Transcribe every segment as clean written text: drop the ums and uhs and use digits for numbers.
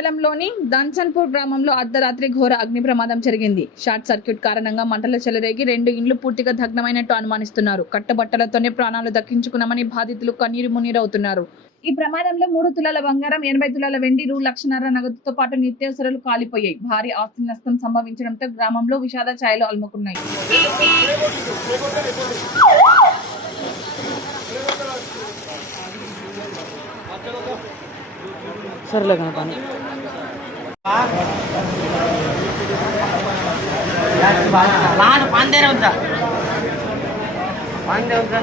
మండలంలోని దన్సన్పూర్ గ్రామంలో అర్ధరాత్రి ఘోర అగ్ని ప్రమాదం జరిగింది. షార్ట్ సర్క్యూట్ కారణంగా మంటలు చెలరేగి 2 ఇండ్లు పూర్తిగా దగ్ధమైనట్టు అనుమానిస్తున్నారు. కట్టబట్టలతోనే ప్రాణాలు దక్కించుకున్నామని బాధితులు కన్నీరు మున్నీరవుతున్నారు. ఈ ప్రమాదంలో 3 తులాల బంగారం, 80 తులాల వెండి, రూ.1,50,000 నగదుతో పాటు నిత్యావసరాలు కాలిపోయాయి. భారీ ఆస్తి నష్టం సంభవించడంతో గ్రామంలో విషాద ఛాయలు అలుముకున్నాయి. सरलं का पाणी पान दे होता पान दे होता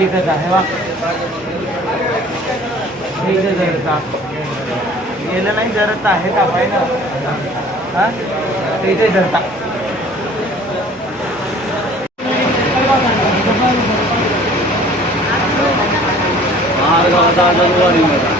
दिखता है गेलं नाही जरत आहे टाकायला हा इथे जरता मार्ग होता